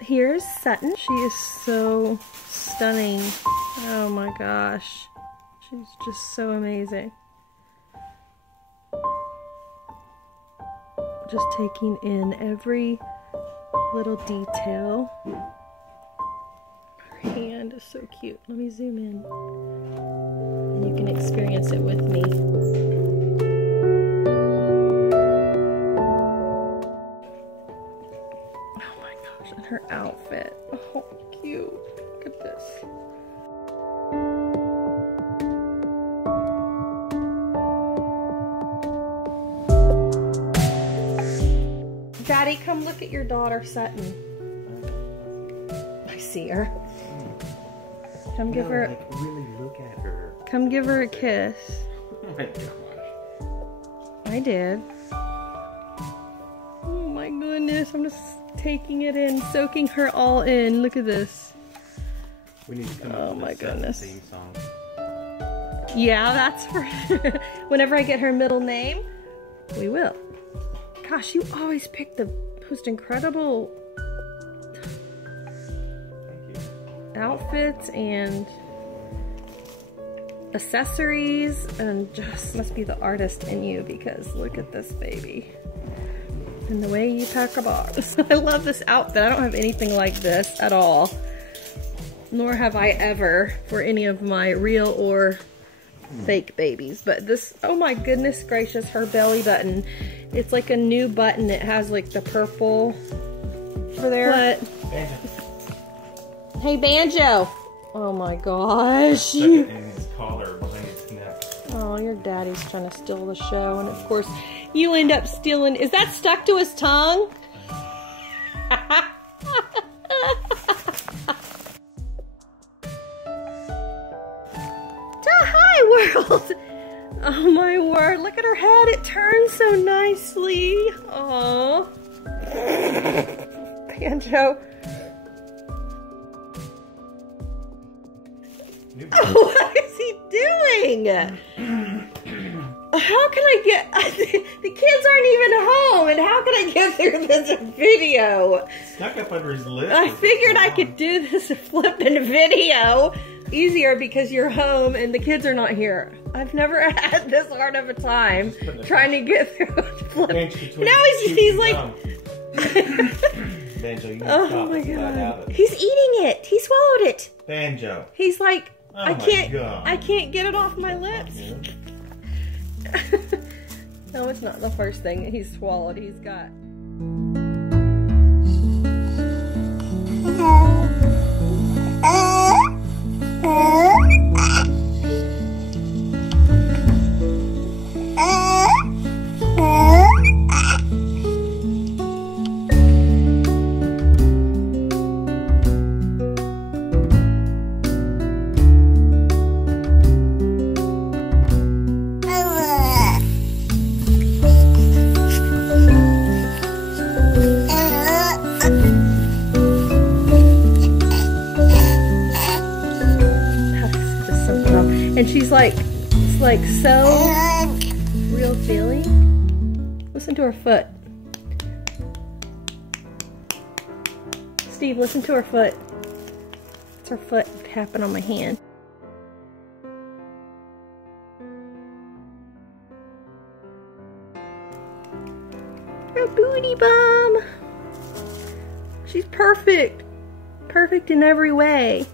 Here's Sutton. She is so stunning. Oh my gosh. She's just so amazing. Just taking in every little detail. Her hand is so cute. Let me zoom in. And you can experience it with me. Oh my gosh, and her outfit. Oh, cute. Look at this. Daddy, come look at your daughter, Sutton. I see her. Come give her. Like, really look at her. Come give her a kiss. Oh my gosh. I did. Oh my goodness, I'm just taking it in, soaking her all in. Look at this. We need to come up Oh with my a goodness. theme song. Yeah, that's for whenever I get her middle name, we will. Gosh, you always pick the most incredible outfits and accessories, and just must be the artist in you, because look at this baby. And the way you pack a box. I love this outfit. I don't have anything like this at all. Nor have I ever for any of my real or fake babies. But this, oh my goodness gracious, her belly button. It's like a new button. It has like the purple over there. What? Banjo. Hey, Banjo. Oh my gosh. Stuck it in his collar behind his neck. Oh, your daddy's trying to steal the show. And of course, you end up stealing. Is that stuck to his tongue? Hi, world. Oh my word, look at her head. It turns so nicely. Oh, Banjo. What is he doing? How can I get, the kids aren't even home, and how can I get through this video? Stuck up under his lip. I figured I could do this flipping video easier because you're home and the kids are not here. I've never had this hard of a time trying to get through a flip. Now he's like... Banjo, you oh my god. He's eating it. He swallowed it. Banjo. He's like, oh I can't get it off my lips. No, it's not the first thing he's swallowed. He's got... And she's like, it's like so real feeling. Listen to her foot. Steve, listen to her foot. It's her foot tapping on my hand. Her booty bum. She's perfect. Perfect in every way.